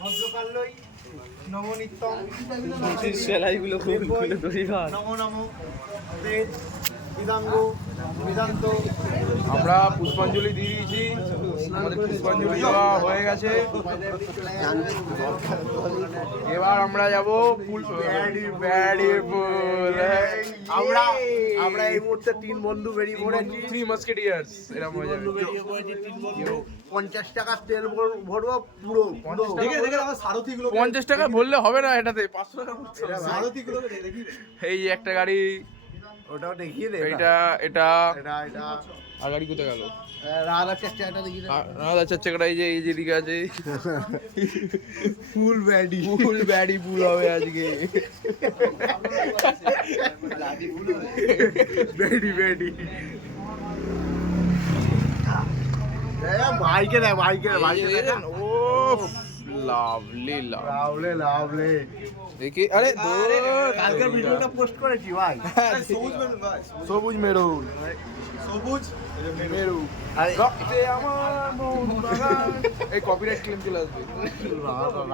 ভদ্রকাল্যই নবনিত্যম সেলাইগুলো নমো নমো বেদ বেদাঙ্গ বেদান্ত। আমরা পুষ্পাঞ্জলি দিয়ে দিয়েছি, আমাদের পুষ্পাঞ্জলি দেওয়া হয়ে গেছে। এবার আমরা যাবো আমরা এই মুহূর্তে 3 বন্ধু বেরিয়ে পড়েছি। থ্রি মাস্কেটিয়ার্স এরকম হয়ে যাবে। 50 টাকা তেল ভরবো পুরো। 50 টাকা ভরলে হবে না, এটাতে 500 টাকা ভরতে হবে। এই যে একটা গাড়ি, ওটাও দেখিয়ে দে। এটা এটা এটা আর গাড়ি কোথায় গেল? রাধা চাচাটা দেখিয়ে দে। রাধা চাচ্চাটা এই যে দিকে আছে। ফুল ব্যাডি ফুল হবে আজকে। ব্যাডি বাইকে দেখ বাইকে ও লাভলি লাভলে দেখি। আরে কালকের ভিডিওটা পোস্ট করেছি ভাই। সবুজ মেরুন রক্তে আমার মন বাগান। এই কপিরাইট ক্লেম চলে আসবে।